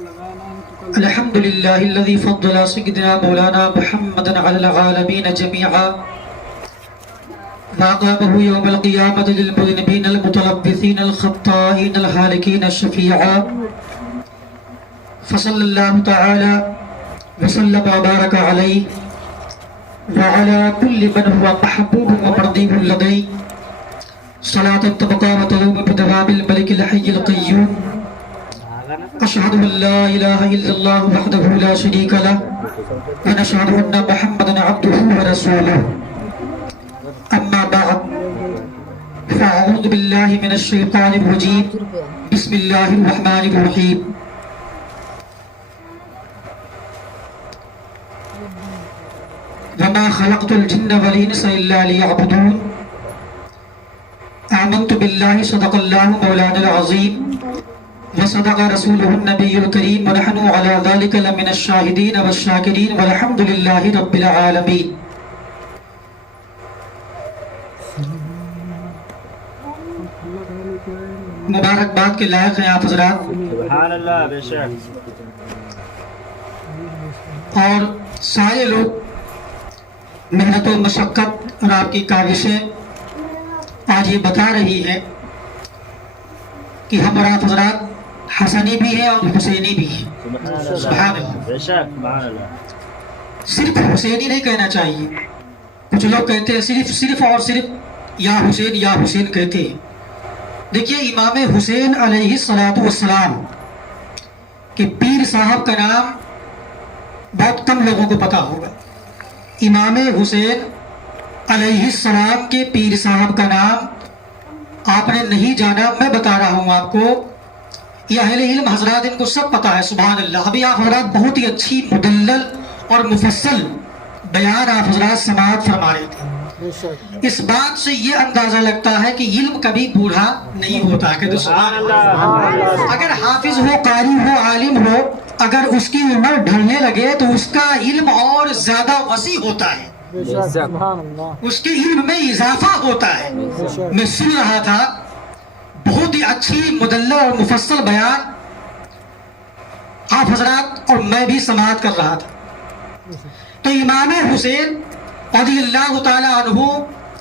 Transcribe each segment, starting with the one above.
الحمد لله الذي فضل سيدنا مولانا محمدا على العالمين جميعا وأقامه يوم القيامة للمذنبين المتلبثين الخطائين الهالكين شفيعا فصلى الله تعالى وسلم وبارك عليه وعلى كل من هو محبوب ومرضي لديه صلاة تبقى وتدوم بدوام الملك الحي القيوم أشهد أن لا إله إلا الله وحده لا شريك له ونشهد أن محمدا عبده ورسوله أما بعد فأعوذ بالله من الشيطان الرجيم بسم الله الرحمن الرحيم وما خلقت الجن والإنس إلا ليعبدون آمنت بالله صدق الله مولانا العظيم وصدق رسوله النبي الكريم ونحن على ذلك لمن الشاهدين والشاكرين والحمد لله رب العالمين. مبارکباد کے لائق ہیں آپ حضرات. سبحان اللہ بے شک. اور سارے لوگ محنت و مشقت اور آپ کی کاوشیں آج یہ بتا رہی ہے کہ ہم اور آپ حضرات حسنی بھی ہیں اور حسینی بھی ہیں. سبحان اللہ. بے شک. سبحان اللہ. صرف حسینی نہیں کہنا چاہیے. کچھ لوگ کہتے ہیں صرف اور صرف یا حسین کہتے ہیں. دیکھیے امام حسین علیہ السلام کہ پیر صاحب کا نام بہت کم لوگوں کو پتا ہوگا. امام حسین علیہ السلام کے پیر صاحب کا نام آپ نے نہیں جانا. میں بتا رہا ہوں آپ کو. یہ اہل علم حضرات ان کو سب پتا ہے. سبحان اللہ. ابھی آپ حضرات بہت ہی اچھی مدلل اور مفصل بیان آپ حضرات سماعت فرما رہے تھے. اس بات سے یہ اندازہ لگتا ہے کہ علم کبھی بوڑھا نہیں ہوتا. کہ سبحان اللہ. اگر حافظ ہو، قاری ہو، عالم ہو، اگر اس کی عمر ڈھلنے لگے تو اس کا علم اور زیادہ وسیع ہوتا ہے. اس کے علم میں اضافہ ہوتا ہے. میں سن رہا تھا بہت ہی اچھی مدلل اور مفصل بیان آپ حضرات اور میں بھی سماعت کر رہا تھا. تو امام حسین رضی اللہ تعالیٰ عنہ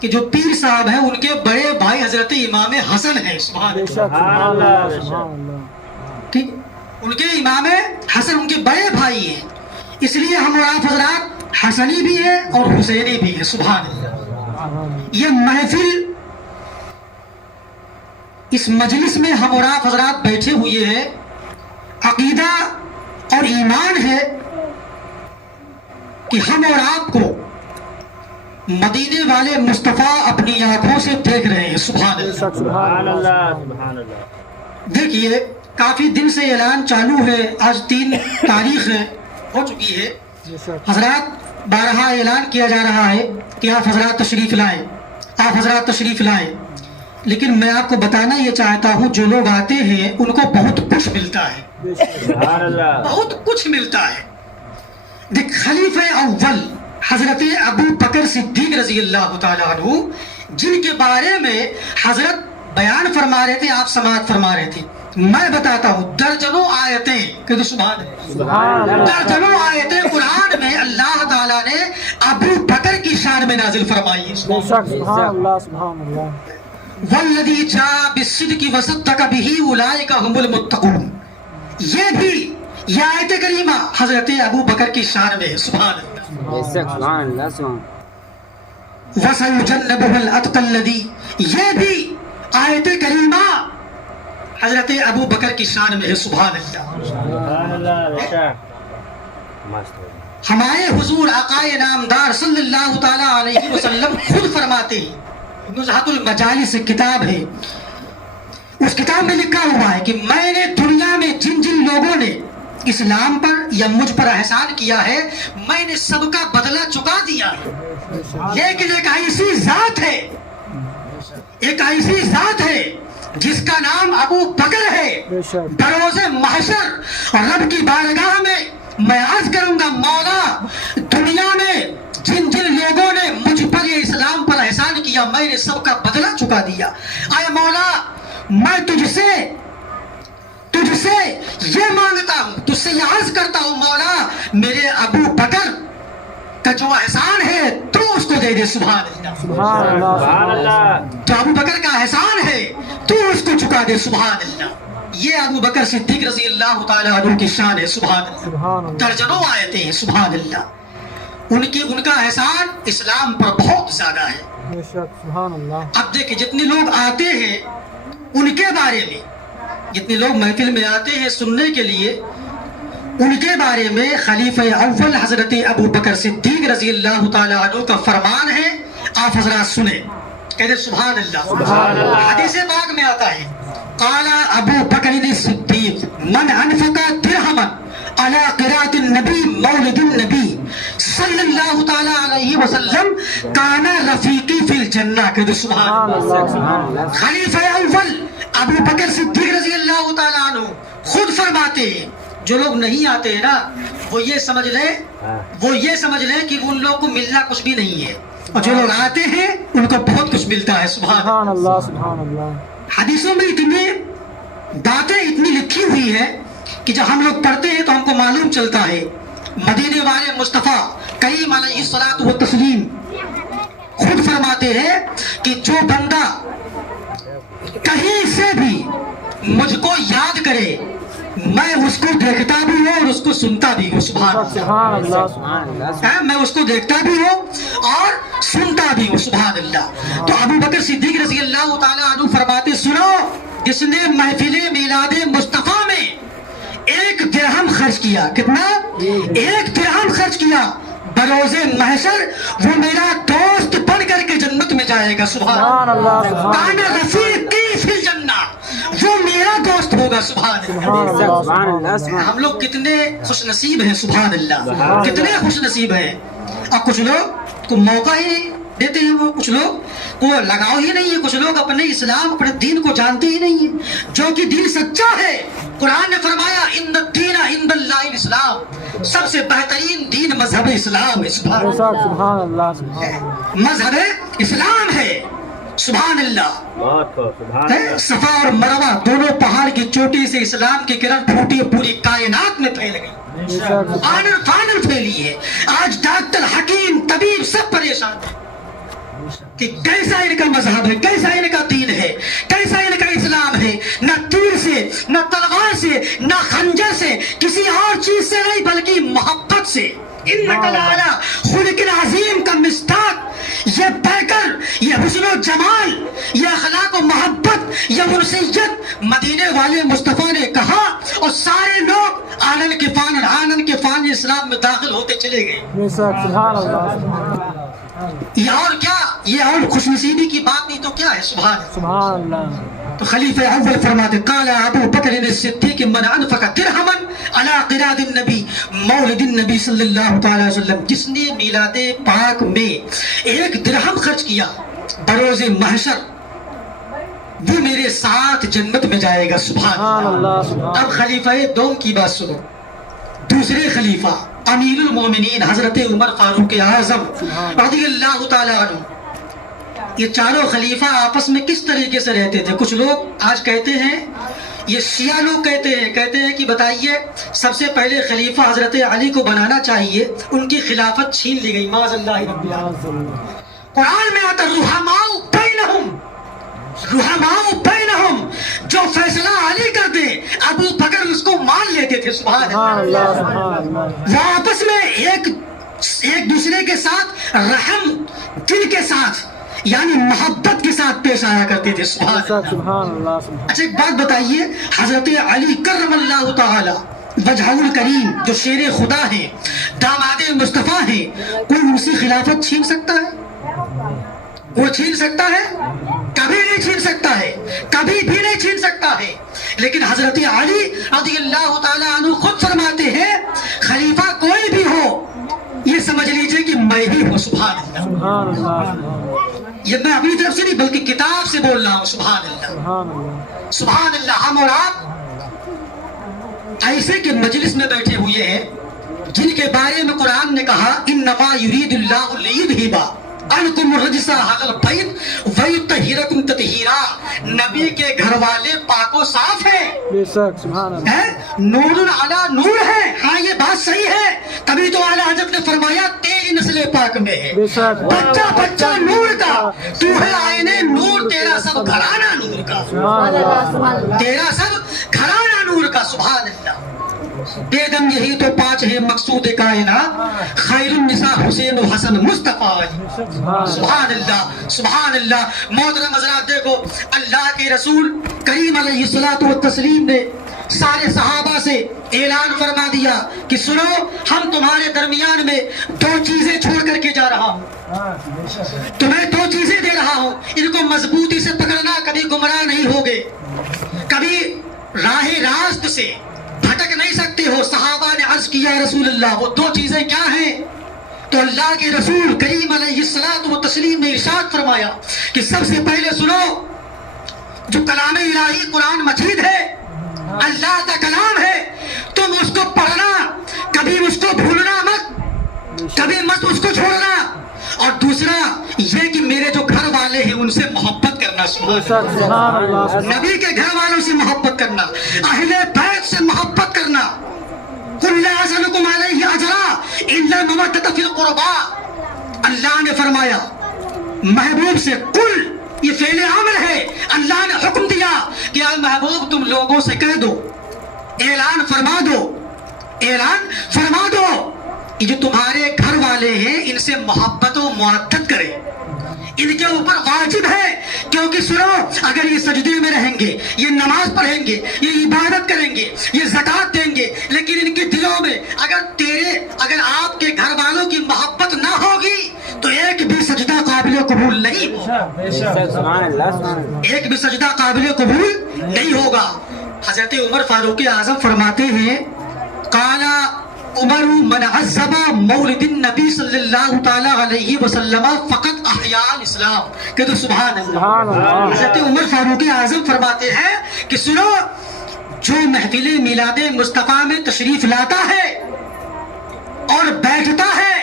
کہ جو پیر صاحب ہیں ان کے بڑے بھائی حضرت امام حسن ہیں. سبحان اللہ. ٹھیک. ان کے امام حسن ان کے بڑے بھائی ہیں. اس لیے ہم اور آپ حضرات حسنی بھی ہیں اور حسینی بھی ہیں. سبحان اللہ. یہ محفل اس مجلس میں ہم اور آپ حضرات بیٹھے ہوئے ہیں. عقیدہ اور ایمان ہے کہ ہم اور آپ کو مدینے والے مصطفیٰ اپنی آنکھوں سے دیکھ رہے ہیں. سبحان اللہ. سبحان اللہ. سبحان اللہ. دیکھیے کافی دن سے اعلان چالو ہے. آج 3 تاریخ ہو چکی ہے. حضرات بارہا اعلان کیا جا رہا ہے کہ آپ حضرات تشریف لائیں، آپ حضرات تشریف لائیں. لیکن میں آپ کو بتانا یہ چاہتا ہوں جو لوگ آتے ہیں ان کو بہت کچھ ملتا ہے. سبحان اللہ. بہت کچھ ملتا ہے. دیکھ خلیفہ اول حضرت ابو بکر صدیق رضی اللہ تعالیٰ عنہ جن کے بارے میں حضرت بیان فرما رہے تھے، آپ سماعت فرما رہے تھے. میں بتاتا ہوں درجنوں آیتیں کہ سبحان اللہ. درجنوں آیتیں قرآن میں اللہ تعالیٰ نے ابو بکر کی شان میں نازل فرمائی ہے. سبحان اللہ. سبحان اللہ. والذی جاء بالصدق وصدق به اولئک هم المتقون. یہ بھی یہ آیت کریمہ حضرت ابو بکر کی شان میں ہے. سبحان اللہ. سبحان اللہ. سبحان. وَسَيُجَنَّبُهُ الْأَتْقَى الَّذِي. یہ بھی آیت کریمہ حضرت ابو بکر کی شان میں ہے. سبحان اللہ. سبحان اللہ. بے شک. ہمارے حضور آقا نامدار صلی اللہ تعالیٰ علیہ وسلم خود فرماتے ہیں. نزہۃ المجالس کتاب ہے. اس کتاب میں لکھا ہوا ہے کہ میں نے دنیا میں جن جن لوگوں نے اسلام پر یا مجھ پر احسان کیا ہے میں نے سب کا بدلہ چکا دیا ہے. لیکن ایک ایسی ذات ہے جس کا نام ابو بکر ہے. بروز محشر رب کی بارگاہ میں میں عرض کروں گا مولا دنیا میں جن جن لوگوں نے مجھ پر یہ اسلام پر احسان کیا میں نے سب کا بدلہ چکا دیا. اے مولا میں تجھ سے یہ مانگتا ہوں، تجھ سے یہ عرض کرتا ہوں مولا میرے ابو بکر کا جو احسان ہے تو اس کو دے دے. سبحان اللہ. سبحان اللہ سبحان اللہ. جو ابو بکر کا احسان ہے تو اس کو چکا دے. سبحان اللہ. یہ ابو بکر صدیق رضی اللہ تعالیٰ عنہ کی شان ہے. سبحان اللہ. سبحان اللہ درجنوں آیتیں ہیں. سبحان اللہ. ان کا احسان اسلام پر بہت زیادہ ہے. بے شک سبحان اللہ اب دیکھیں جتنے لوگ آتے ہیں ان کے بارے میں، جتنے لوگ محفل میں آتے ہیں سننے کے لیے، ان کے بارے میں خلیفہ اول حضرت ابو بکر صدیق رضی اللہ تعالیٰ عنہ کا فرمان ہے. آپ حضرات سنیں، کہتے سبحان اللہ. سبحان اللہ. حدیث پاک میں آتا ہے قال ابو بکر صدیق من انفق درہما علی قراءۃ النبی مولد النبی صلی اللہ تعالی علیہ وسلم کان رفیقی فی الجنہ. کہتے سبحان سبحان اللہ. اللہ سبحان اللہ خلیفہ اول ابو بکر صدیق رضی اللہ تعالیٰ عنہ خود فرماتے ہیں جو لوگ نہیں آتے ہیں نا وہ یہ سمجھ لیں کہ ان لوگوں کو ملنا کچھ بھی نہیں ہے، اور جو لوگ آتے ہیں ان کو بہت کچھ ملتا ہے. سبحان سبحان اللہ سبحان اللہ حدیثوں میں اتنی باتیں اتنی لکھی ہوئی ہے کہ جب ہم لوگ پڑھتے ہیں تو ہم کو معلوم چلتا ہے. مدینے والے مصطفیٰ کریم علیہ الصلوۃ والتسلیم خود فرماتے ہیں کہ جو بندہ کہیں سے بھی مجھ کو یاد کرے میں اس کو دیکھتا بھی ہوں اور اس کو سنتا بھی ہوں. سبحان اللہ. سبحان اللہ سبحان اللہ میں اس کو دیکھتا بھی ہوں اور سنتا بھی ہوں. سبحان اللہ. تو ابو بکر صدیق رضی اللہ تعالیٰ عنہ فرماتے سنو جس نے محفل میلاد مصطفیٰ میں 1 درہم خرچ کیا، کتنا؟ 1 درہم خرچ کیا، بروز محشر وہ میرا دوست بن کر کے جنت میں جائے گا. سبحان اللہ کان رفیقی فی الجنہ، وہ میرا دوست ہوگا. سبحان اللہ. سبحان اللہ سبحان اللہ. ہم لوگ کتنے خوش نصیب ہیں. سبحان اللہ. کتنے خوش نصیب ہیں. اور کچھ لوگ کو موقع ہی دیتے ہیں، وہ کچھ لوگ کو لگاؤ ہی نہیں ہے. کچھ لوگ اپنے اسلام اپنے دین کو جانتے ہی نہیں ہیں. جو کہ دین سچا ہے، قرآن نے فرمایا ان الدین عند اللہ الاسلام، سب سے بہترین دین مذہب اسلام ہے. سبحان بے اللہ. شک سبحان اللہ سبحان اللہ مذہب اسلام ہے. سبحان اللہ. بہت خوب. سبحان اللہ. صفا اور مروہ دونوں پہاڑ کی چوٹی سے اسلام کی کرن پھوٹی پوری کائنات میں پھیل گئی، بے شک آنر فانر پھیلی ہے. آج ڈاکٹر حکیم طبیب سب پریشان ہیں کہ کیسا ان کا مذہب ہے، کیسا ان کا دین ہے، کیسا ان کا اسلام ہے. نہ تیر سے، نہ تلوار سے، نہ خنجر سے، کسی اور چیز سے نہیں بلکہ محبت سے. انک لعلی خلق عظیم کا مصداق یہ پیکر، یہ حسن و جمال، یہ اخلاق و محبت، یہ منسیت مدینے والے مصطفیٰ نے کہا اور سارے لوگ آنن کے فان اسلام میں داخل ہوتے چلے گئے. بے شک سبحان اللہ سبحان اللہ یہ اور کیا، یہ اور خوش نصیبی کی بات نہیں تو کیا ہے. سبحان اللہ. سبحان اللہ تو خلیفہ اول فرماتے قال ابو بکر الصدیق من انفق درہما علی قراءۃ النبی مولد النبی صلی اللہ تعالی وسلم، جس نے میلاد پاک میں 1 درہم خرچ کیا بروز محشر وہ میرے ساتھ جنت میں جائے گا. سبحان سبحان اللہ. اللہ سبحان اب خلیفہ دوم کی بات سنو. دوسرے خلیفہ امیر المومنین حضرت عمر فاروق اعظم رضی اللہ تعالی عنہ، یہ چاروں خلیفہ آپس میں کس طریقے سے رہتے تھے؟ کچھ لوگ آج کہتے ہیں، یہ شیعہ لوگ کہتے ہیں کہ بتائیے سب سے پہلے خلیفہ حضرت علی کو بنانا چاہیے، ان کی خلافت چھین لی گئی. معاذ اللہ رب العالمین. قرآن میں آتا رحماء بینہم، جو فیصلہ علی کر دے ابو بکر اس کو مان لیتے تھے. سبحان سبحان اللہ. اللہ سبحان اللہ وہ آپس میں ایک دوسرے کے ساتھ رحم دل کے ساتھ یعنی محبت کے ساتھ پیش آیا کرتے تھے. سبحان بے شک اللہ. سبحان اللہ سبحان اچھا ایک بات بتائیے، حضرت علی کرم اللہ تعالی وجہہ الکریم جو شیر خدا ہیں، داماد مصطفیٰ ہیں، کوئی ان سے خلافت چھین سکتا ہے؟ وہ چھین سکتا ہے؟ کبھی نہیں چھین سکتا ہے، کبھی بھی نہیں چھین سکتا ہے. لیکن حضرت علی رضی اللہ تعالی عنہ خود فرماتے ہیں خلیفہ کوئی بھی ہو یہ سمجھ لیجئے کہ میں ہی ہوں. سبحان اللہ. سبحان اللہ یہ میں اپنی طرف سے نہیں بلکہ کتاب سے بول رہا ہوں. سبحان اللہ. سبحان اللہ سبحان اللہ. ہم اور آپ ایسے کے مجلس میں بیٹھے ہوئے ہیں جن کے بارے میں قرآن نے کہا انما یرید اللہ لیذھب انکم رجسا حلل بیت ویطہرکم تطہیرا. نبی کے گھر والے پاک و صاف ہیں، بے شک سبحان اللہ. نور علی نور ہے. ہاں یہ بات صحیح ہے، تبھی تو اعلیٰ حضرت نے فرمایا تیری نسل پاک میں ہے. بے شک بچہ بچہ نور کا، تو ہے آئینے نور، تیرا سب گھرانہ نور کا، سبحان اللہ. تیرا سب گھرانہ نور کا. سبحان اللہ. بیگم یہی تو پانچ ہے مقصود کائنات، خیر النساء حسین و حسن مصطفیٰ. سبحان اللہ سبحان اللہ. محترم حضرات دیکھو، اللہ کے رسول کریم علیہ الصلوۃ والتسلیم نے سارے صحابہ سے اعلان فرما دیا کہ سنو، ہم تمہارے درمیان میں دو چیزیں چھوڑ کر کے جا رہا ہوں، تمہیں دو چیزیں دے رہا ہوں، ان کو مضبوطی سے پکڑنا، کبھی گمراہ نہیں ہوگے، کبھی راہ راست سے بھٹک نہیں سکتے ہو. صحابہ نے عرض کیا رسول اللہ وہ دو چیزیں کیا ہیں؟ تو اللہ کے رسول کریم علیہ الصلوۃ والتسلیم نے ارشاد فرمایا کہ سب سے پہلے سنو، جو کلام الہی قرآن مجید ہے، اللہ کا کلام ہے، تم اس کو پڑھنا، کبھی اس کو بھولنا مت، کبھی مت اس کو چھوڑنا. اور دوسرا یہ کہ میرے جو گھر والے ہیں ان سے محبت کرنا. سبحان اللہ. نبی کے گھر والوں سے محبت کرنا، اہل بیت سے محبت کرنا. قل لا اسألکم علیہ اجرا الا المودۃ فی القربى. اللہ نے فرمایا محبوب سے، قل یہ فعل امر ہے، اللہ نے حکم دیا کہ اے محبوب تم لوگوں سے کہہ دو، اعلان فرما دو، اعلان فرما دو، یہ جو تمہارے گھر والے ہیں ان سے محبت و معدت کرے، ان کے اوپر واجب ہے. کیونکہ سنو، اگر یہ سجدے میں رہیں گے، یہ نماز پڑھیں گے، یہ عبادت کریں گے، یہ زکوٰۃ دیں گے، لیکن ان کے دلوں میں اگر آپ کے گھر والوں کی محبت نہ ہوگی تو ایک بھی سجدہ قابل قبول نہیں ہوگا، ایک بھی سجدہ قابل قبول نہیں ہوگا. حضرت عمر فاروق اعظم فرماتے ہیں، قال عمر من عذب مولد النبی صلی اللہ تعالی علیہ وسلم فقط احیا الاسلام. کہ تو سبحان اللہ. حضرت عمر فاروق اعظم فرماتے ہیں کہ سنو، جو محفل میلاد مصطفیٰ میں تشریف لاتا ہے اور بیٹھتا ہے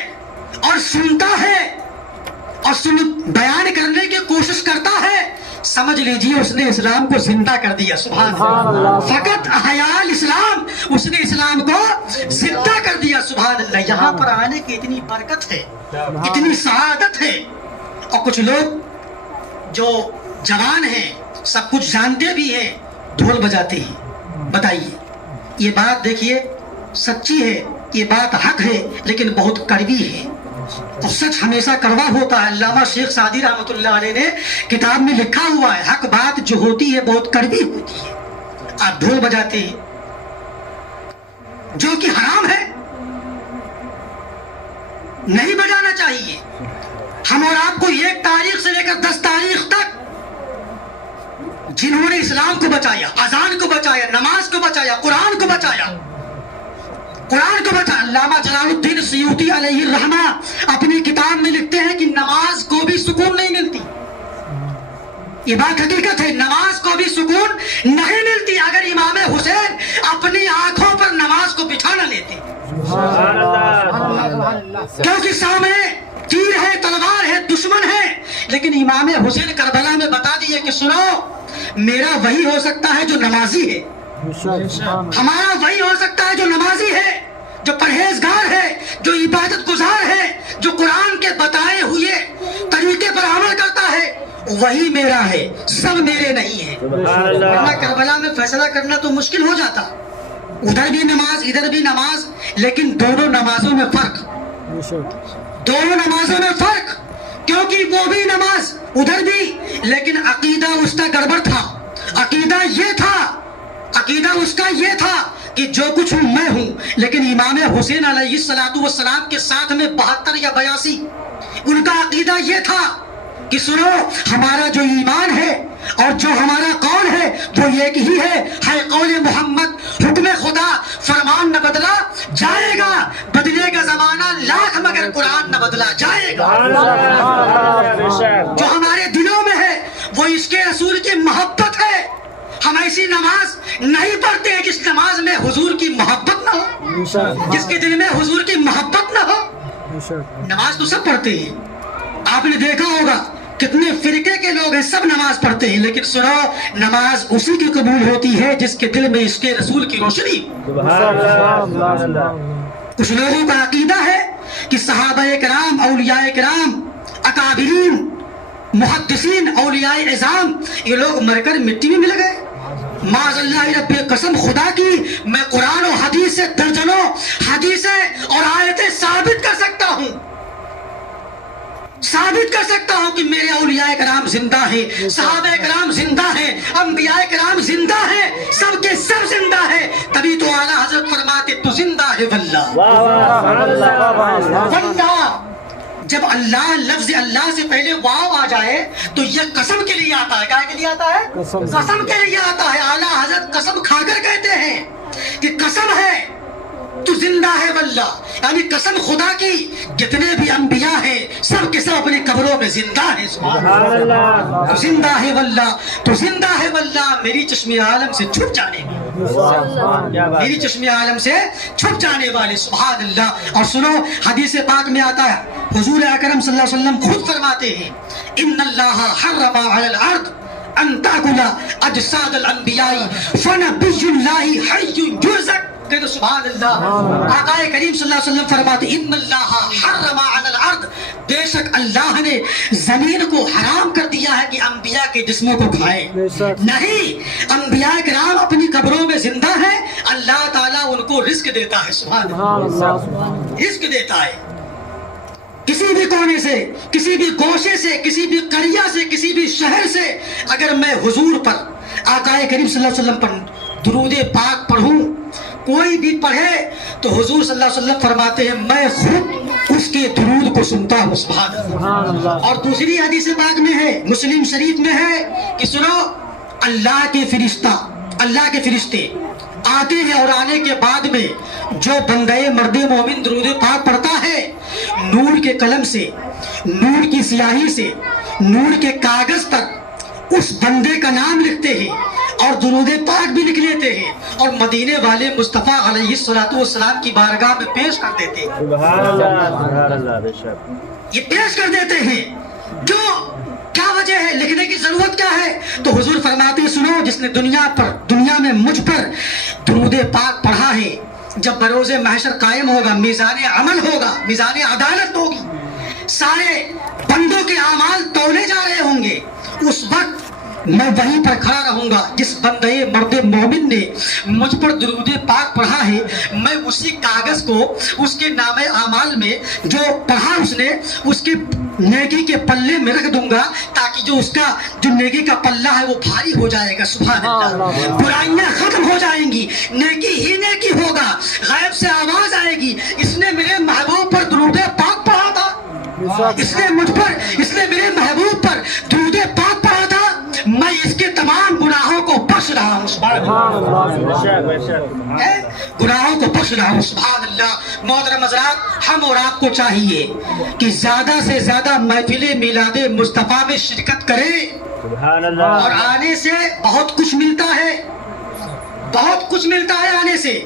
اور سنتا ہے اور بیان کرنے کی کوشش کرتا ہے، سمجھ لیجیے اس نے اسلام کو زندہ کر دیا. سبحان اللہ. فقط احیا الاسلام، اس نے اسلام کو زندہ کر دیا. سبحان اللہ. یہاں پر آنے کی اتنی برکت ہے، اتنی سعادت ہے. اور کچھ لوگ جو جوان ہیں، سب کچھ جانتے بھی ہیں، ڈھول بجاتے ہیں. بتائیے، یہ بات دیکھیے سچی ہے، یہ بات حق ہے، لیکن بہت کڑوی ہے. اور سچ ہمیشہ کڑوا ہوتا ہے. علامہ شیخ سعدی رحمۃ اللہ علیہ نے کتاب میں لکھا ہوا ہے، حق بات جو ہوتی ہے بہت کڑوی ہوتی ہے. آپ ڈھول بجاتے ہیں جو کہ حرام ہے، نہیں بجانا چاہیے. ہم اور آپ کو 1 تاریخ سے لے کر 10 تاریخ تک جنہوں نے اسلام کو بچایا، اذان کو بچایا، نماز کو بچایا، قرآن کو بچایا، قرآن کو بچا. علامہ جلال الدین سیوطی علیہ الرحمہ اپنی کتاب میں لکھتے ہیں کہ نماز کو بھی سکون نہیں ملتی. یہ بات حقیقت ہے، نماز کو بھی سکون نہیں ملتی اگر امام حسین اپنی آنکھوں پر نماز کو بٹھا نہ لیتے. کیونکہ سامنے تیر ہے، تلوار ہے، دشمن ہے، لیکن امام حسین کربلا میں بتا دیے کہ سنو، میرا وہی ہو سکتا ہے جو نمازی ہے، ہمارا وہی ہو سکتا ہے جو نمازی ہے، جو پرہیزگار ہے، جو عبادت گزار ہے، جو قرآن کے بتائے ہوئے طریقے پر عمل کرتا ہے، وہی میرا ہے، سب میرے نہیں ہیں. ورنہ کربلا میں فیصلہ کرنا تو مشکل ہو جاتا، ادھر بھی نماز ادھر بھی نماز، لیکن دونوں نمازوں میں فرق، دونوں نمازوں میں فرق. کیونکہ وہ بھی نماز ادھر بھی، لیکن عقیدہ اس کا گڑبڑ تھا. عقیدہ یہ تھا، عقیدہ اس کا یہ تھا کہ جو کچھ ہوں میں ہوں. لیکن امام حسین علیہ الصلوۃ والسلام کے ساتھ میں 72 یا 82 ان کا عقیدہ یہ تھا کہ سنو، ہمارا جو ایمان ہے اور جو ہمارا قول ہے وہ ایک ہی ہے قول محمد. حکم خدا، فرمان نہ بدلا جائے گا، بدلے گا زمانہ لاکھ مگر قرآن نہ بدلا جائے گا. جو ہمارے دلوں میں ہے وہ عشق رسول کی محبت ہے. ہم ایسی نماز نہیں پڑھتے جس نماز میں حضور کی محبت نہ ہو، جس کے دل میں حضور کی محبت نہ ہو. نماز تو سب پڑھتے ہیں، آپ نے دیکھا ہوگا کتنے فرقے کے لوگ ہیں، سب نماز پڑھتے ہیں، لیکن سنو نماز اسی کی قبول ہوتی ہے جس کے دل میں عشق رسول کی روشنی۔ سبحان اللہ۔ کچھ لوگوں کا عقیدہ ہے کہ صحابہ کرام، اولیاء کرام، اکابرین، محدثین، اولیاء اعظام، یہ لوگ مر کر مٹی میں مل گئے۔ معاذ اللہ رب، قسم خدا کی میں قرآن و حدیث سے درجنوں حدیثیں اور آیتیں ثابت کر سکتا ہوں کہ میرے اولیاء کرام زندہ ہیں، صحابہ کرام زندہ ہیں، انبیاء کرام زندہ ہیں، سب کے سب زندہ ہیں۔ تبھی تو اعلیٰ حضرت فرماتے تو زندہ ہے واللہ، واللہ۔ جب اللہ، لفظ اللہ سے پہلے واو آ جائے تو یہ قسم کے لیے آتا ہے۔ کیا کے لیے آتا ہے؟ قسم کے لیے آتا ہے۔ اعلیٰ حضرت قسم کھا کر کہتے ہیں کہ قسم ہے تو زندہ ہے واللہ، یعنی قسم خدا کی جتنے بھی انبیاء ہیں سب کے سب اپنی قبروں میں زندہ ہیں۔ سبحان اللہ۔ تو زندہ ہے واللہ، تو زندہ ہے واللہ، میری چشم عالم سے چھپ جانے والے، میری چشم عالم سے چھپ جانے والے۔ سبحان اللہ۔ اور سنو حدیث پاک میں آتا ہے، حضور اکرم صلی اللہ علیہ وسلم خود فرماتے ہیں ان اللہ حرم علی الارض ان تاکل اجساد الانبیاء فنبی اللہ حی یرزق۔ کہتے سبحان اللہ۔ آقا کریم صلی اللہ علیہ وسلم فرماتے ان اللہ حرم علی الارض، بے شک اللہ نے زمین کو حرام کر دیا ہے کہ انبیاء کے جسموں کو کھائے۔ نہیں، انبیاء کرام اپنی قبروں میں زندہ ہیں، اللہ تعالیٰ ان کو رزق دیتا ہے۔ سبحان اللہ، رزق دیتا ہے۔ کسی بھی کونے سے، کسی بھی گوشے سے، کسی بھی قریہ سے، کسی بھی شہر سے اگر میں حضور پر، آقا کریم صلی اللہ علیہ وسلم پر درود پاک پڑھوں، کوئی بھی پڑھے تو حضور صلی اللہ علیہ وسلم فرماتے ہیں میں خود اس کے درود کو سنتا ہوں۔ سبحان اللہ۔ اور دوسری حدیث پاک میں ہے، مسلم شریف میں ہے کہ سنو اللہ کے فرشتے آتے ہیں اور آنے کے بعد میں جو بندے مرد مومن درود پاک پڑھتا ہے، نور کے قلم سے، نور کی سیاہی سے، نور کے کاغذ پر اس بندے کا نام لکھتے ہیں اور درود پاک بھی لکھ لیتے ہیں اور مدینے والے مصطفیٰ علیہ الصلوۃ والسلام کی بارگاہ میں پیش کر دیتے ہیں۔ سبحان اللہ، بے شک۔ یہ پیش کر دیتے ہیں، کیا وجہ ہے، لکھنے کی ضرورت کیا ہے؟ تو حضور فرماتے ہیں سنو، جس نے دنیا میں مجھ پر درود پاک پڑھا ہے، جب بروز محشر قائم ہوگا، میزان عمل ہوگا، میزان عدالت ہوگی، سارے بندوں کے اعمال تولے جا رہے ہوں گے، اس وقت میں وہیں پر کھڑا رہوں گا جس بندے مرد مومن نے مجھ پر درود پاک پڑھا ہے، میں اسی کاغذ کو اس کے نام اعمال میں جو پڑھا اس نے، اس کے نیکی کے پلے میں رکھ دوں گا تاکہ جو نیکی کا پلہ ہے وہ بھاری ہو جائے گا۔ سبحان اللہ۔ برائیاں ختم ہو جائیں گی، نیکی ہی نیکی ہوگا۔ غیب سے آواز آئے گی، اس نے میرے محبوب پر درود پاک پڑھا تھا، اس نے میرے محبوب پر درود پاک پڑھا تھا، میں اس کے تمام گناہوں کو بخش رہا ہوں۔ سبحان اللہ، گناہوں کو بخش رہا ہوں۔ سبحان اللہ۔ محترم حضرات، ہم اور آپ کو چاہیے کہ زیادہ سے زیادہ محفل میلاد مصطفیٰ میں شرکت کریں، سبحان اللہ۔ اور آنے سے بہت کچھ ملتا ہے، بہت کچھ ملتا ہے آنے سے۔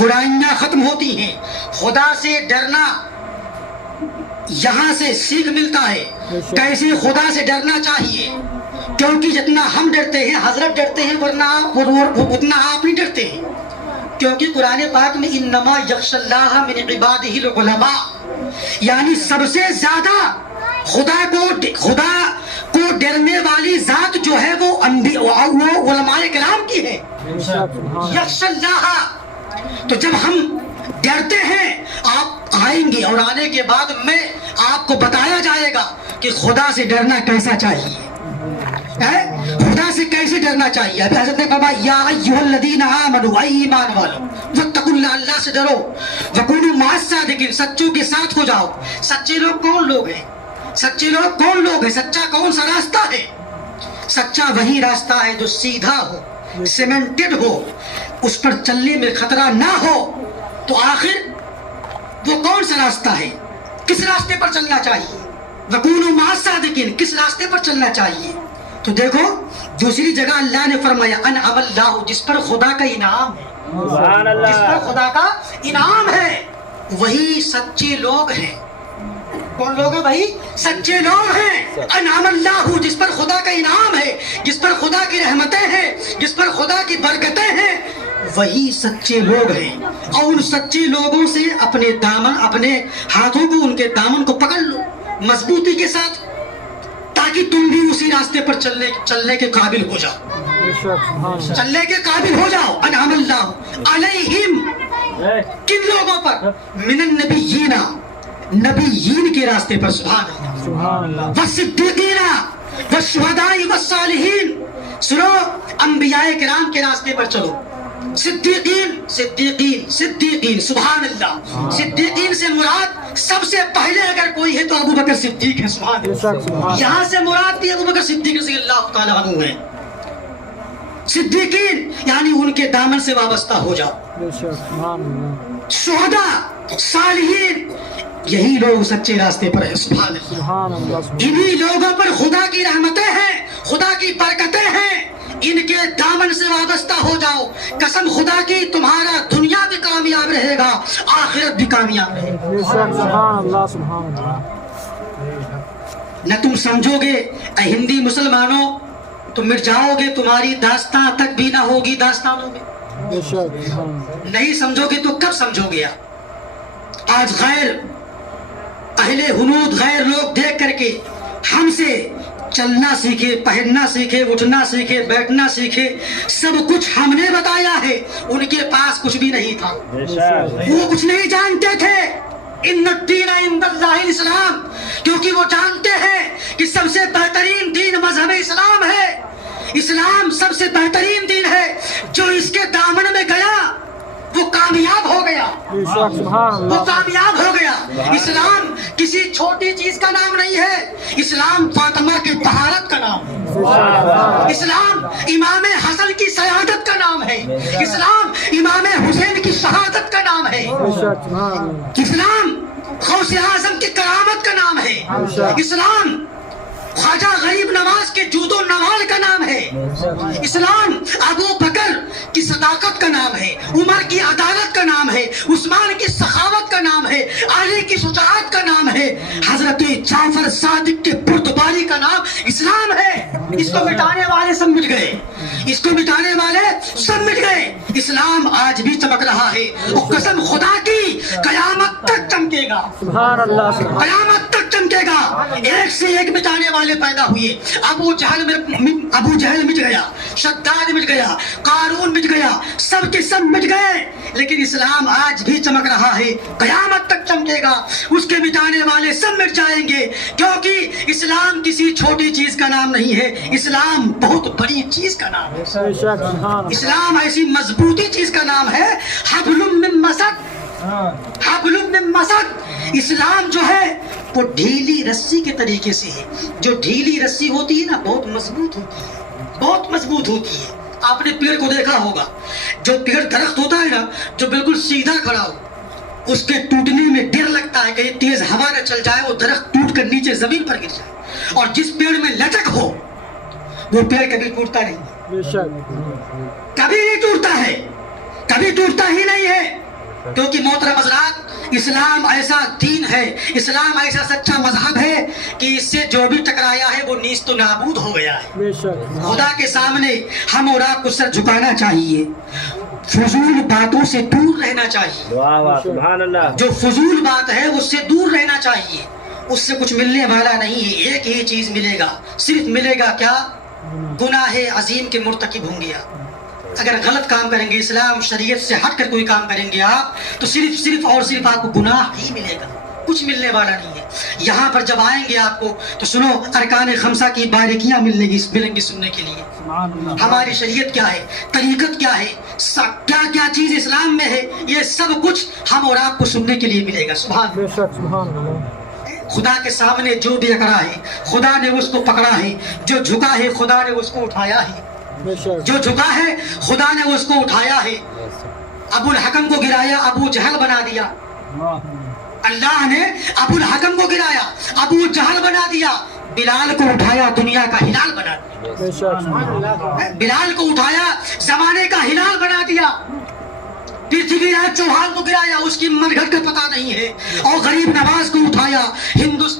برائیاں ختم ہوتی ہیں، خدا سے ڈرنا، یہاں سے سیکھ ملتا ہے کیسے خدا سے ڈرنا چاہیے، کیونکہ جتنا ہم ڈرتے ہیں حضرت ڈرتے ہیں، ورنہ اتنا آپ نہیں ڈرتے ہیں، کیونکہ قرآن پاک میں انما یخشی اللہ من عبادہ العلماء، یعنی سب سے زیادہ خدا کو ڈرنے والی ذات جو ہے وہ علماء کرام کی ہے۔ یخشی اللہ، تو جب ہم ڈرتے ہیں آپ آئیں گے اور آنے کے بعد میں آپ کو بتایا جائے گا کہ خدا سے ڈرنا کیسا چاہیے، خدا سے کیسے ڈرنا چاہیے۔ ابھی حضرت نے فرمایا یا ایھا الذین آمنوا، اے ایمان والو، واتقوا اللہ، اللہ سے ڈرو، وکونوا مع الصادقین، سچوں کے ساتھ ہو جاؤ۔ سچے لوگ کون لوگ ہیں؟ سچے لوگ کون لوگ ہیں؟ سچا کون سا راستہ ہے؟ سچا وہی راستہ ہے جو سیدھا ہو، سیمنٹڈ ہو، اس پر چلنے میں خطرہ نہ ہو۔ تو آخر وہ کون سا راستہ ہے؟ کس راستے پر چلنا چاہیے؟ وَكُونُوا مَعَ الصَّادِقِينَ، کس راستے پر چلنا چاہیے؟ تو دیکھو دوسری جگہ اللہ نے فرمایا انعم اللہ، جس پر خدا کا انعام ہے، سبحان اللہ، جس پر خدا کا انعام ہے وہی سچے لوگ ہیں، کون لوگ ہیں بھائی؟ سچے لوگ ہیں. انعام اللہ، جس پر خدا کا انعام ہے، جس پر خدا کی رحمتیں ہیں، جس پر خدا کی برکتیں ہیں، وہی سچے لوگ ہیں. اور ان سچے لوگوں سے اپنے دامن، اپنے ہاتھوں کو، ان کے دامن کو پکڑ لو مضبوطی کے ساتھ، تاکہ تم بھی اسی راستے پر چلنے کے قابل ہو جاؤ، بے شک سبحان اللہ. چلنے کے قابل ہو جاؤ. انعام اللہ علیہم، کن لوگوں پر؟ من النبیین، نبیین کے راستے پر. سبحان اللہ. سبحان اللہ. والصدیقین والشہداء والصالحین. سنو، انبیاء کرام کے راستے پر چلو. صدیقین، صدیقین، صدیقین. سبحان اللہ. صدیقین سے مراد سب سے پہلے اگر کوئی ہے تو ابو بکر صدیق ہے. سبحان بے اللہ. شک سبحان اللہ. یہاں سے مراد بھی ابو بکر صدیق رضی اللہ تعالیٰ عنہ ہے. صدیقین یعنی ان کے دامن سے وابستہ ہو جاؤ. بے شک سبحان اللہ. شہداء، صالحین، یہی لوگ سچے راستے پر ہیں. سبحان اللہ. سبحان اللہ. انہی لوگوں پر خدا کی رحمتیں ہیں، خدا کی برکتیں ہیں. ان کے دامن سے وابستہ ہو جاؤ. قسم خدا کی، تمہارا دنیا بھی کامیاب رہے گا، آخرت بھی کامیاب رہے گا. بے شک سبحان اللہ. سبحان اللہ. نہ تم سمجھو گے اے ہندی مسلمانوں تم مٹ جاؤ گے، تمہاری داستان تک بھی نہ ہوگی داستانوں میں. بے شک سبحان اللہ. نہیں سمجھو گے تو کب سمجھو گے آپ؟ آج غیر اہل ہنود، غیر لوگ دیکھ کر کے ہم سے چلنا سیکھے، پہننا سیکھے، اٹھنا سیکھے، بیٹھنا سیکھے. سب کچھ ہم نے بتایا ہے، ان کے پاس کچھ بھی نہیں تھا، وہ کچھ نہیں جانتے تھے. ان الدین عند اللہ الاسلام، کیونکہ وہ جانتے ہیں کہ سب سے بہترین دین مذہب اسلام ہے. اسلام سب سے بہترین دین ہے. جو اس کے دامن میں گیا وہ کامیاب ہو گیا، بے شک سبحان وہ اللہ. کامیاب ہو گیا. اسلام کسی چھوٹی چیز کا نام نہیں ہے، اسلام فاطمہ کی طہارت کا نام ہے. بے شک سبحان اللہ. اسلام امام حسن کی سیادت کا نام ہے. اسلام امام حسین کی شہادت کا نام ہے. بے شک سبحان اللہ. اسلام غوث اعظم کی کرامت کا نام ہے. اسلام خواجہ غریب نواز کے جود و نوال کا نام ہے. اسلام ابو بکر کی صداقت کا نام ہے، عمر کی عدالت کا نام ہے، عثمان کی سخاوت کا نام ہے، علی کی شجاعت کا نام ہے، حضرت جعفر صادق کے بردباری کا نام اسلام ہے. اس کو مٹانے والے سب مٹ گئے، اس کو مٹانے والے سب مٹ گئے. اسلام آج بھی چمک رہا ہے، اور قسم خدا کی قیامت تک چمکے گا، سبحان اللہ. سبحان قیامت تک چمکے گا. ایک سے ایک مٹانے والے پیدا ہوئے. ابو جہل مٹ گیا، شداد مٹ گیا، قارون مٹ گیا، سب کے سب مٹ گئے. لیکن اسلام آج بھی چمک رہا ہے، قیامت تک چمکے گا. اس کے مٹانے والے سب مٹ جائیں گے، کیونکہ اسلام کسی چھوٹی چیز کا نام نہیں ہے، اسلام بہت بڑی چیز کا نام ہے. بے شک سبحان اللہ. اسلام ایسی مضبوطی چیز کا نام ہے، حبل من مسد، حبل من مسد. اسلام جو ہے وہ ڈھیلی رسی کے طریقے سے ہے. جو ڈھیلی رسی ہوتی ہے نا بہت مضبوط ہوتی ہے، بہت مضبوط ہوتی ہے. آپ نے پیڑ کو دیکھا ہوگا، جو پیڑ درخت ہوتا ہے نا جو بالکل سیدھا کھڑا ہو، اس کے ٹوٹنے میں ڈر لگتا ہے کہ تیز ہوا نہ چل جائے وہ درخت ٹوٹ کر نیچے زمین پر گر جائے. اور جس پیڑ میں لچک ہو وہ پیڑ کبھی ٹوٹتا نہیں، بے شک کبھی نہیں ٹوٹتا ہے، کبھی ٹوٹتا ہی نہیں ہے. کیونکہ محترم حضرات، اسلام ایسا دین ہے، اسلام ایسا سچا مذہب ہے کہ اس سے جو بھی ٹکرایا ہے وہ نیست و نابود ہو گیا ہے. بے شک خدا کے سامنے ہم اور آپ کو سر جھکانا چاہیے، فضول باتوں سے دور رہنا چاہیے. واہ واہ سبحان اللہ. جو فضول بات ہے اس سے دور رہنا چاہیے، اس سے کچھ ملنے والا نہیں ہے. ایک ہی چیز ملے گا، صرف ملے گا کیا؟ گناہ عظیم کے مرتکب ہوں گے آپ. اگر غلط کام کریں گے، اسلام شریعت سے ہٹ کر کوئی کام کریں گے آپ، تو صرف اور صرف آپ کو گناہ ہی ملے گا، کچھ ملنے والا نہیں ہے. یہاں پر جب آئیں گے آپ کو تو سنو، ارکان خمسہ کی باریکیاں ملیں گی سننے کے لیے. ہماری شریعت کیا ہے، طریقت کیا ہے، کیا کیا چیز اسلام میں ہے، یہ سب کچھ ہم اور آپ کو سننے کے لیے ملے گا. سبحان بے شک سبحان اللہ. خدا کے سامنے جو بھی اکڑا ہے خدا نے اس کو پکڑا ہے، جو جھکا ہے خدا نے اس کو اٹھایا ہے، بے شک جو جھکا ہے خدا نے اس کو اٹھایا ہے. ابو الحکم کو گرایا، ابو جہل بنا دیا. اللہ نے ابو الحکم کو گرایا، ابو جہل بنا دیا. بلال کو اٹھایا، دنیا کا ہلال بنا دیا. بے شک بلال کو اٹھایا، زمانے کا ہلال بنا دیا. پرتھوی راج چوہان کو گرایا، اس کی مرگھٹ کا پتہ نہیں ہے. اور غریب نواز کو اٹھایا، ہندوستان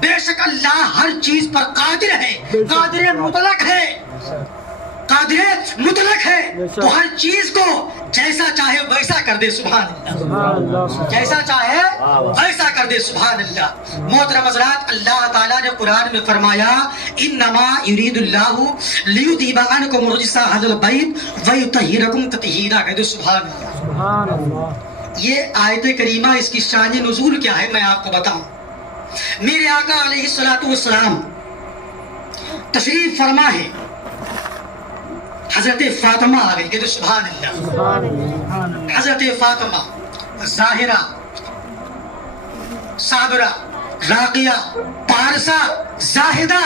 بے شک اللہ ہر چیز پر قادر ہے، قادر مطلق ہے، قادر مطلق ہے، تو ہر چیز کو جیسا چاہے ویسا کر دے، سبحان اللہ، جیسا چاہے ویسا کر دے، سبحان اللہ۔ محترم حضرات، اللہ تعالیٰ نے قرآن میں فرمایا انما یرید اللہ لیذہب عنکم الرجس اہل البیت ویطہرکم تطہیرا، کہہ دو سبحان اللہ۔ سبحان اللہ۔ یہ آیت کریمہ، اس کی شان نزول کیا ہے میں آپ کو بتاؤں۔ میرے آقا علیہ الصلوۃ والسلام تشریف فرما ہے، حضرت فاطمہ آ گئی، کہتے سبحان اللہ۔ حضرت فاطمہ، ظاہرہ، صابرہ، راقیہ، پارسہ، زاہدہ،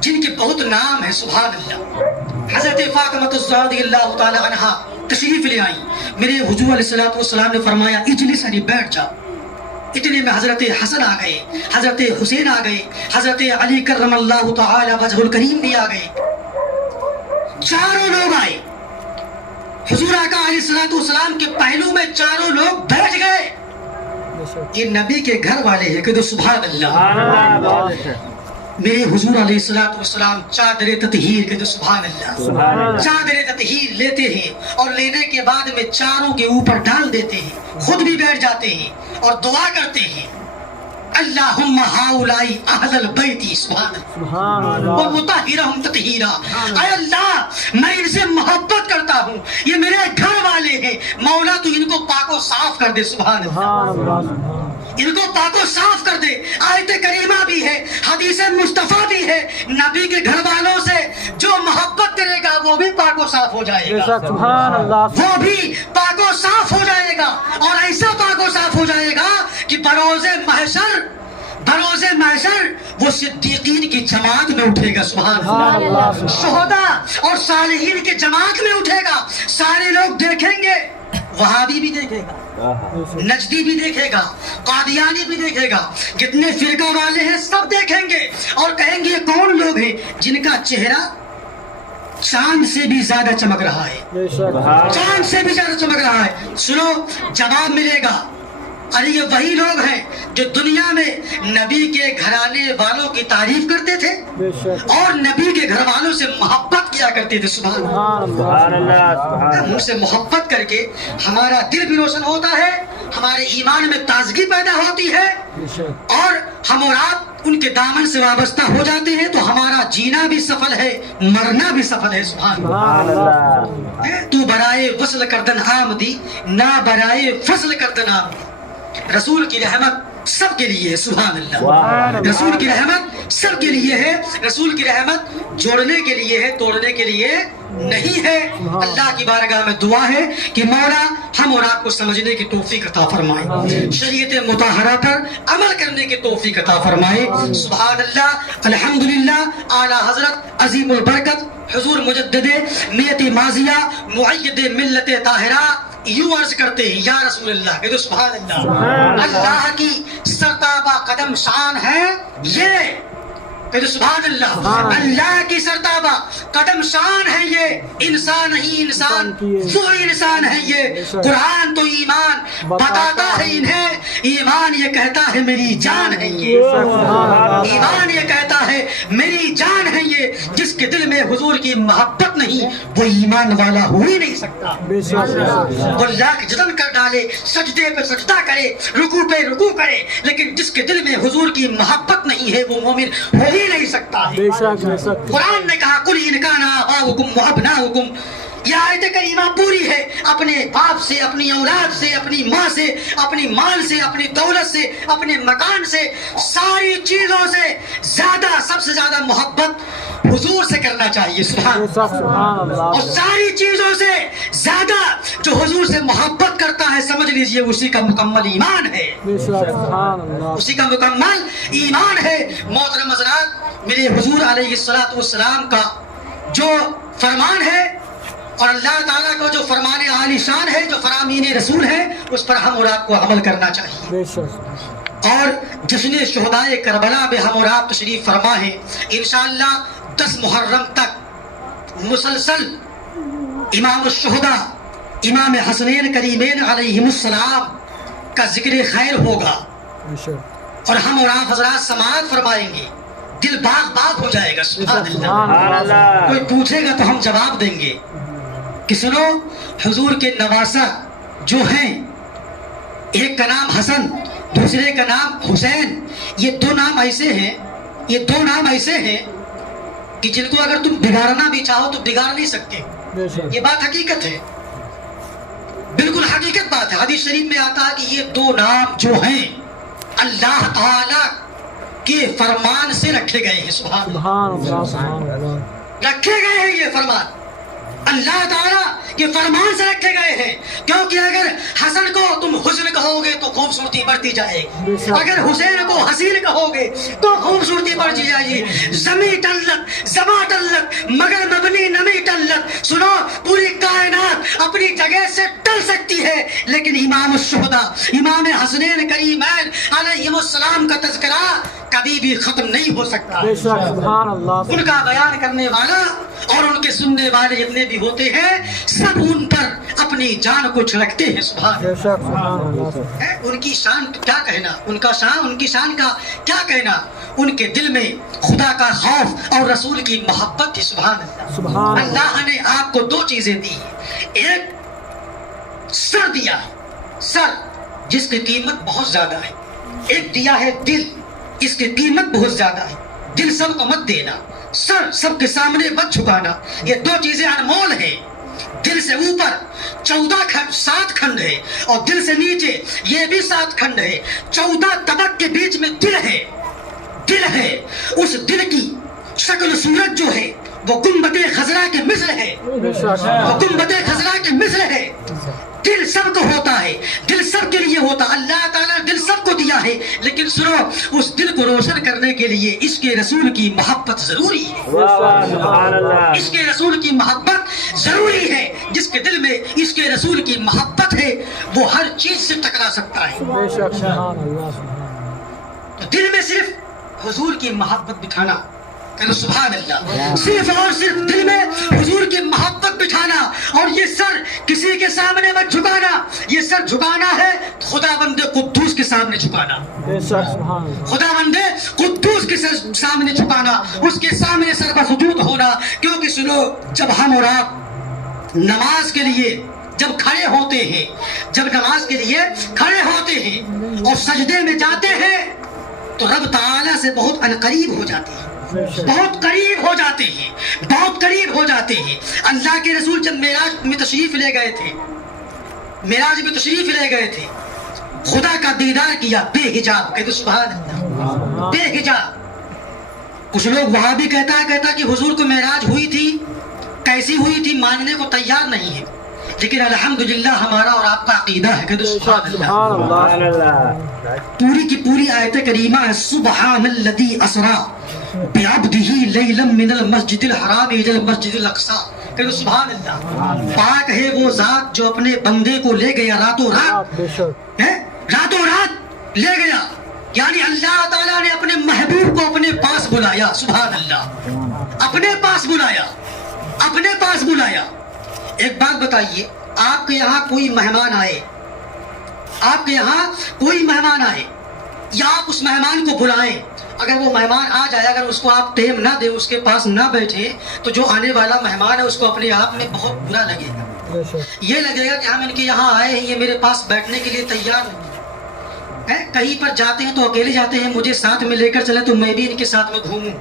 جن کے بہت نام ہے، سبحان اللہ۔ حضرت فاطمہ رضی اللہ تعالی عنہا تشریف لے آئی، میرے حضور علیہ الصلوۃ والسلام نے فرمایا اجلس، یعنی بیٹھ جا۔ اتنے میں حضرت حسن آ گئے، حضرت حسین آ گئے، حضرت علی کرم اللہ تعالی وجہ الکریم بھی آ گئے، چاروں لوگ آئے۔ حضور آقا علیہ الصلوۃ والسلام کے پہلو میں چاروں لوگ بیٹھ گئے۔ یہ نبی کے گھر والے ہیں، کہ سبحان اللہ۔ میرے حضور علیہ الصلوۃ والسلام چادر تطہیر، کہ سبحان اللہ، چادر تطہیر لیتے ہیں اور لینے کے بعد میں چاروں کے اوپر ڈال دیتے ہیں، خود بھی بیٹھ جاتے ہیں اور دعا کرتے ہیں اللہم ہاؤلائی اہل البیت، سبحان اللہ، ومطہرہم تطہیرا، اے اللہ میں ان سے محبت کرتا ہوں، یہ میرے گھر والے ہیں، مولا تو ان کو پاک و صاف کر دے، سبحان اللہ، ان کو پاک و صاف کر دے۔ آیت کریمہ بھی ہے، حدیث مصطفیٰ بھی ہے، نبی کے گھر والوں سے جو محبت کرے گا وہ بھی پاک و صاف ہو جائے گا، سبحان اللہ، وہ بھی پاک و صاف ہو جائے گا، اور ایسا پاک و صاف ہو جائے گا کہ بروز محشر وہ صدیقین کی جماعت میں اٹھے گا، سبحان اللہ، شہداء اور صالحین کی جماعت میں اٹھے گا، سارے لوگ دیکھیں گے، وہابی بھی دیکھے گا، نجدی بھی دیکھے گا، قادیانی بھی دیکھے گا، جتنے فرقہ والے ہیں سب دیکھیں گے اور کہیں گے یہ کون لوگ ہیں جن کا چہرہ چاند سے بھی زیادہ چمک رہا ہے، چاند سے بھی زیادہ چمک رہا ہے۔ سنو، جواب ملے گا، ارے یہ وہی لوگ ہیں جو دنیا میں نبی کے گھرانے والوں کی تعریف کرتے تھے اور نبی کے گھر والوں سے محبت کیا کرتے تھے، سبحان اللہ۔ ان سے محبت کر کے ہمارا دل بھی روشن ہوتا ہے، ہمارے ایمان میں تازگی پیدا ہوتی ہے، اور ہم اور آپ ان کے دامن سے وابستہ ہو جاتے ہیں، تو ہمارا جینا بھی سفل ہے، مرنا بھی سفل ہے، سبحان اللہ۔ تو برائے وصل کردن آمدی، نہ برائے فصل کردن آمدی۔ رسول کی رحمت سب کے لیے ہے، سبحان اللہ، رسول کی رحمت سب کے لیے ہے، رسول کی رحمت جوڑنے کے لیے ہے، توڑنے کے لیے نہیں ہے۔ اللہ کی بارگاہ میں دعا ہے کہ مولا ہم اور آپ کو سمجھنے کی توفیق عطا فرمائے، شریعت مطہرہ پر عمل کرنے کی توفیق عطا فرمائے، سبحان اللہ، الحمدللہ۔ اعلیٰ حضرت عظیم البرکت حضور مجدد ملت ماضیہ مؤید ملت طاہرہ یوں عرض کرتے ہیں یا رسول اللہ، کہ سبحان اللہ، اللہ کی سرتابہ قدم شان ہے یہ، کہ سبحان اللہ، اللہ کی سرتابہ قدم شان ہے یہ، انسان نہیں انسان، وہ انسان ہے یہ، قرآن تو ایمان بتاتا ہے انہیں، ایمان یہ کہتا ہے میری جان ہے یہ، ایمان یہ کہتا ہے میری جان ہے یہ، جس کے دل میں حضور کی محبت نہیں وہ ایمان والا ہو ہی نہیں سکتا، وہ لاکھ جتن کر ڈالے، سجدے پہ سجدہ کرے، رکوع پہ رکوع کرے، لیکن جس کے دل میں حضور کی محبت نہیں ہے وہ مومن ہو ہی نہیں سکتا ہے۔ قرآن نے کہا قل ان کان آباؤکم وابناؤکم، یہ آیت کریمہ پوری ہے، اپنے باپ سے، اپنی اولاد سے، اپنی ماں سے، اپنی مال سے، اپنی دولت سے، اپنے مکان سے، ساری چیزوں سے زیادہ، سب سے زیادہ محبت حضور سے کرنا چاہیے، سبحان اللہ، اور ساری چیزوں سے زیادہ جو حضور سے محبت کرتا ہے سمجھ لیجئے اسی کا مکمل ایمان ہے، اسی کا مکمل ایمان ہے۔ محترم حضرات، میرے حضور علیہ الصلوۃ والسلام کا جو فرمان ہے اور اللہ تعالیٰ کو جو فرمان عالی شان ہے، جو فرامین رسول ہے، اس پر ہم اور آپ کو عمل کرنا چاہیے، اور جشن شہداء کربلا میں ہم اور آپ تشریف فرما ہے، انشاءاللہ 10 محرم تک مسلسل امام الشہداء امام حسنین کریمین علیہم السلام کا ذکر خیر ہوگا، اور ہم اور آپ حضرات سماعت فرمائیں گے، دل باغ باغ ہو جائے گا. سبحان اللہ. سبحان اللہ. کوئی پوچھے گا تو ہم جواب دیں گے کہ سنو، حضور کے نواسہ جو ہیں، ایک کا نام حسن، دوسرے کا نام حسین، یہ دو نام ایسے ہیں کہ جن کو اگر تم بگاڑنا بھی چاہو تو بگاڑ نہیں سکتے. یہ بات حقیقت ہے، بالکل حقیقت بات ہے. حدیث شریف میں آتا ہے کہ یہ دو نام جو ہیں اللہ تعالی کے فرمان سے رکھے گئے ہیں. سبحان اللہ. رکھے گئے ہیں یہ فرمان، اللہ تعالیٰ کے فرمان سے رکھے گئے ہیں. کیونکہ اگر حسن کو تم حسن کہو گے تو خوبصورتی بڑھتی جائے گی، اگر حسین کو حسین کہو گے تو خوبصورتی بڑھتی جائے گی. زمیں ٹلت زباں ٹلت مگر مبنی نمی ٹلت. سنو، پوری کائنات اپنی جگہ سے ٹل سکتی ہے لیکن امام الشہداء امام حسنین کریمین علیہم السلام کا تذکرہ کبھی بھی ختم نہیں ہو سکتا. ان کا بیان کرنے والا اور ان کے سننے والے جتنے بھی ہوتے ہیں سب ان پر اپنی جان کو چھڑکتے ہیں. سبحان اللہ. ان کی شان کیا کہنا، ان کی شان کا کیا کہنا. ان کے دل میں خدا کا خوف اور رسول کی محبت تھی. سبحان اللہ. اللہ نے آپ کو دو چیزیں دی، ایک سر دیا ہے، سر جس کی قیمت بہت زیادہ ہے. ایک دیا ہے دل، اس کی قیمت بہت زیادہ ہے. دل سب کو مت دینا، سر سب کے سامنے مت جھکانا. یہ دو چیزیں انمول ہیں. دل سے اوپر 7 کھنڈ ہے اور دل سے نیچے یہ بھی 7 کھنڈ ہے. 14 طبق کے بیچ میں دل ہے. اس دل کی شکل صورت جو ہے وہ گنبد خضرا کے مثل ہے. دل سب کو ہوتا ہے، دل سب کے لیے ہوتا. اللہ تعالیٰ نے دل سب کو دیا ہے، لیکن سنو، اس دل کو روشن کرنے کے لیے عشق رسول کی محبت ضروری ہے. سبحان اللہ. عشق رسول کی محبت ضروری ہے. جس کے دل میں عشق رسول کی محبت ہے وہ ہر چیز سے ٹکرا سکتا ہے. تو دل میں صرف حضور کی محبت بٹھانا، کہ سبحان اللہ، صرف اور صرف دل میں حضور کی محبت بٹھانا. اور یہ سر کسی کے سامنے مت جھکانا. یہ سر جھکانا ہے خدا بندے قدوس کے سامنے جھکانا. خدا بندے قدوس کے سامنے جھکانا، اس کے سامنے سر پر سجود ہونا. کیونکہ سنو، جب ہم اور آپ نماز کے لیے جب کھڑے ہوتے ہیں، نماز کے لیے کھڑے ہوتے ہیں اور سجدے میں جاتے ہیں تو رب تعالیٰ سے بہت عنقریب ہو جاتے ہیں، بہت قریب ہو جاتے ہیں. اللہ کے رسول جب معراج میں تشریف لے گئے تھے، خدا کا دیدار کیا بے حجاب. کہتے سبحان اللہ، بے حجاب. کچھ لوگ وہاں بھی کہتا کہ حضور کو معراج ہوئی تھی، کیسی ہوئی تھی ماننے کو تیار نہیں ہے. لیکن الحمدللہ ہمارا اور آپ کا عقیدہ ہے. کہتے سبحان اللہ. پوری کی پوری آیت کریمہ ہے سبحان الذی اسرا بعبدہ لیلا من المسجد الحرام الی المسجد الاقصی. کہ سبحان اللہ، پاک ہے وہ ذات جو اپنے بندے کو لے گیا راتوں رات لے گیا. یعنی اللہ تعالیٰ نے اپنے محبوب کو اپنے پاس بلایا. سبحان اللہ، اپنے پاس بلایا. ایک بات بتائیے، آپ کے یہاں کوئی مہمان آئے یا آپ اس مہمان کو بلائیں، اگر وہ مہمان آ جائے، اگر اس کو آپ ٹائم نہ دیں، اس کے پاس نہ بیٹھے، تو جو آنے والا مہمان ہے اس کو اپنے آپ میں بہت برا لگے گا. یہ لگے گا کہ ہم ان کے یہاں آئے ہیں، یہ میرے پاس بیٹھنے کے لیے تیار نہیں ہے. کہیں پر جاتے ہیں تو اکیلے جاتے ہیں، مجھے ساتھ میں لے کر چلے تو میں بھی ان کے ساتھ میں گھوموں،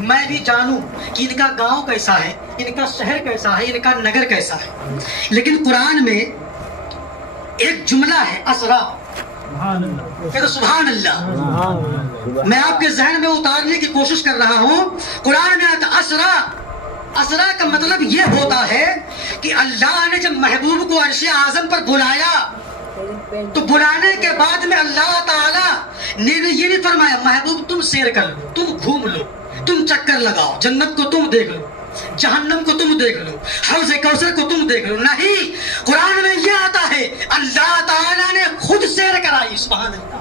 میں بھی جانوں کہ ان کا گاؤں کیسا ہے، ان کا شہر کیسا ہے، ان کا نگر کیسا ہے. لیکن قرآن میں ایک جملہ ہے اسرا. سبحان اللہ. میں آپ کے ذہن میں اتارنے کی کوشش کر رہا ہوں. قرآن میں آتا اسرا کا مطلب یہ ہوتا ہے کہ اللہ نے جب محبوب کو عرش اعظم پر بلایا تو بلانے کے بعد میں اللہ تعالیٰ نے یہ نہیں فرمایا محبوب تم سیر کر لو، تم گھوم لو، تم چکر لگاؤ، جنت کو تم دیکھ لو، جہنم کو تم دیکھ لو، حوض کوثر کو تم دیکھ لو. نہیں، قرآن میں یہ آتا ہے اللہ تعالیٰ نے خود سیر کرائی. سبحان اللہ.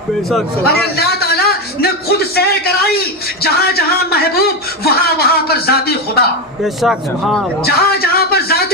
اور اللہ تعالیٰ نے خود سیر کرائی. جہاں جہاں محبوب وہاں پر ذات خدا، جہاں پر ذات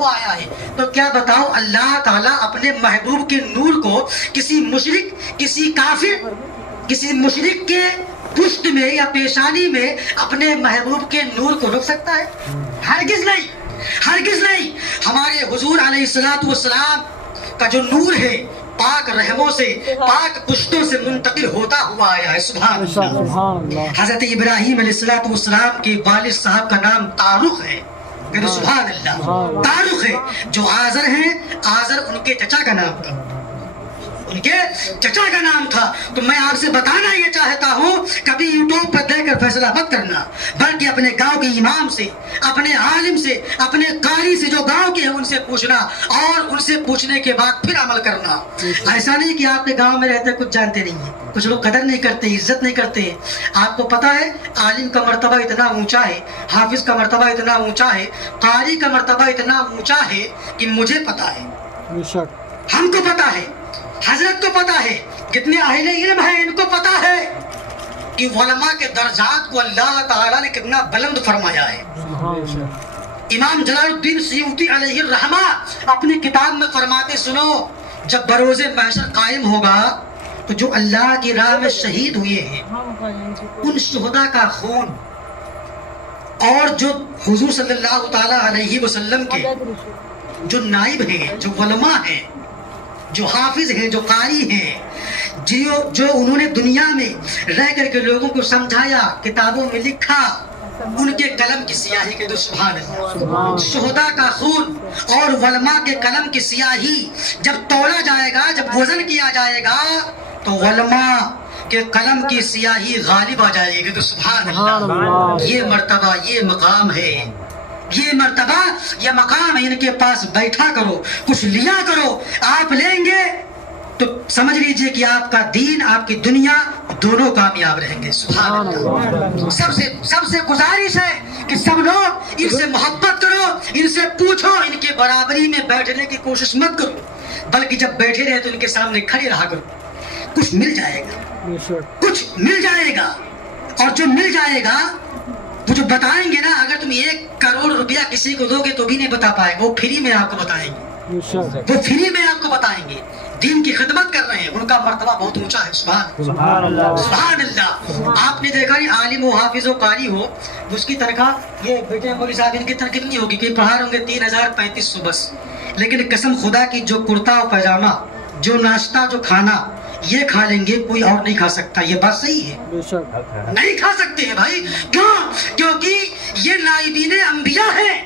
ہوا آیا ہے. تو کیا بتاؤ اللہ تعالیٰ اپنے محبوب کے نور کو کسی مشرک، کسی کافر، کسی مشرک کے پشت میں یا پیشانی میں اپنے محبوب کے نور کو روک سکتا ہے؟ ہرگز نہیں، ہرگز نہیں. ہمارے حضور علیہ الصلوۃ والسلام کا جو نور ہے پاک رحموں سے، پاک پشتوں سے منتقل ہوتا ہوا آیا ہے. سبحان اللہ. سبحان اللہ. حضرت ابراہیم علیہ الصلوۃ والسلام کے والد صاحب کا نام طارق ہے. کہ سبحان اللہ. طارق ہے جو آزر ہیں، آزر ان کے چچا کا نام تھا، ان کے چچا کا نام تھا. تو میں آپ سے بتانا یہ چاہتا ہوں، کبھی یوٹیوب پر دیکھ کر فیصلہ مت کرنا، بلکہ اپنے گاؤں کے امام سے، اپنے عالم سے، اپنے قاری سے جو گاؤں کے ہیں ان سے پوچھنا، اور ان سے پوچھنے کے بعد پھر عمل کرنا. ایسا نہیں کہ آپ کے گاؤں میں رہتے کچھ جانتے نہیں ہیں، کچھ لوگ قدر نہیں کرتے، عزت نہیں کرتے ہیں. آپ کو پتا ہے عالم کا مرتبہ اتنا اونچا ہے، حافظ کا مرتبہ اتنا اونچا ہے، قاری کا مرتبہ اتنا اونچا ہے کہ مجھے پتا ہے، بے شک. ہم کو پتا ہے، حضرت کو پتا ہے، کتنے اہل علم ہیں ان کو پتا ہے کہ علماء کے درجات کو اللہ تعالیٰ نے کتنا بلند فرمایا ہے. سبحان اللہ. امام جلال الدین سیوطی علیہ الرحمہ اپنی کتاب میں فرماتے، سنو، جب بروز محشر قائم ہوگا تو جو اللہ کی راہ میں شہید ہوئے ہیں ان شہداء کا خون، اور جو حضور صلی اللہ تعالی علیہ وسلم کے جو نائب ہیں، جو علماء ہیں، جو حافظ ہیں، جو قاری ہیں، جو انہوں نے دنیا میں رہ کر کے لوگوں کو سمجھایا، کتابوں میں لکھا، ان کے قلم کی سیاہی کے دو سبحان اللہ. شہداء کا خون اور علماء کے قلم کی سیاہی جب تولا جائے گا، جب وزن کیا جائے گا، تو علماء کے قلم کی سیاہی غالب آ جائے گی. تو سبحان اللہ. یہ مرتبہ، یہ مقام ہے، یہ مرتبہ، یہ مقام ہے. ان کے پاس بیٹھا کرو، کچھ لیا کرو. آپ لیں گے تو سمجھ لیجئے کہ آپ کا دین، آپ کی دنیا دونوں کامیاب رہیں گے. سبحان اللہ. سب سے گزارش ہے کہ سب لوگ ان سے محبت کرو، ان سے پوچھو، ان کے برابری میں بیٹھنے کی کوشش مت کرو، بلکہ جب بیٹھے رہے تو ان کے سامنے کھڑے رہا کرو. کچھ مل جائے گا، کچھ مل جائے گا. اور جو مل جائے گا وہ جو بتائیں گے نا، اگر تم 1 کروڑ روپیہ کسی کو دو گے تو بھی نہیں بتا پائے گا، وہ فری میں آپ کو بتائیں گے، وہ فری میں آپ کو بتائیں گے. دین کی خدمت کر رہے ہیں، ان کا مرتبہ بہت اونچا ہے. سبحان اللہ. سبحان اللہ. آپ نے دیکھا نہیں، عالم ہو، حافظ ہو، قاری ہو، اس کی تنخواہ، یہ بیٹے مولوی صاحب ان کی تنخواہ کتنی ہوگی کہ پڑھا ہوں گے 3035 بس. لیکن قسم خدا کی جو کرتا اور پیجامہ، جو ناشتہ، جو کھانا یہ کھا لیں گے کوئی اور نہیں کھا سکتا. یہ بات صحیح ہے، نہیں کھا سکتے ہیں بھائی. کیوں؟ کیونکہ یہ نائبین انبیاء ہیں،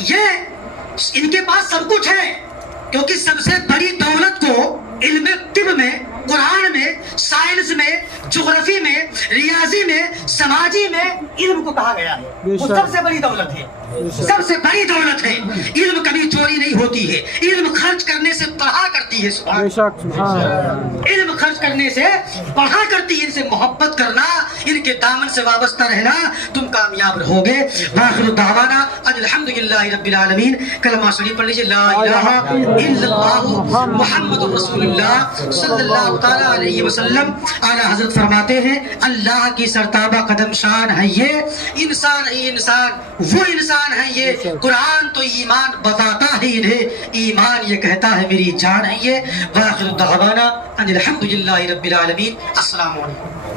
یہ ان کے پاس سب کچھ ہے. کیونکہ سب سے بڑی دولت کو علم طب میں، قرآن میں، سائنس میں، جغرافی میں، ریاضی میں، سماجی میں علم کو کہا گیا ہے. وہ سب سے بڑی دولت ہے، سب سے بڑی دولت ہے. علم کبھی چوری نہیں ہوتی ہے، علم خرچ کرنے سے بڑھا کرتی ہے. علم خرچ کرنے سے بڑھا کرتی ہے. ان سے محبت کرنا، ان کے دامن سے وابستہ رہنا، تم کامیاب رہو گے. وآخر دعوانا ان الحمدللہ رب العالمین. کلمہ شریف پڑھ لیجیے، لا الہ الا اللہ محمد رسول اللہ صلی اللہ تعالی علیہ وسلم. اعلیٰ حضرت فرماتے ہیں، اللہ کی سرتابہ قدم شان ہے یہ انسان، ہے انسان، وہ انسان ہے یہ. قرآن تو ایمان بتاتا ہے انہیں، ایمان یہ کہتا ہے میری جان ہے یہ. وآخر دعوانا ان الحمدللہ رب العالمین. السلام علیکم.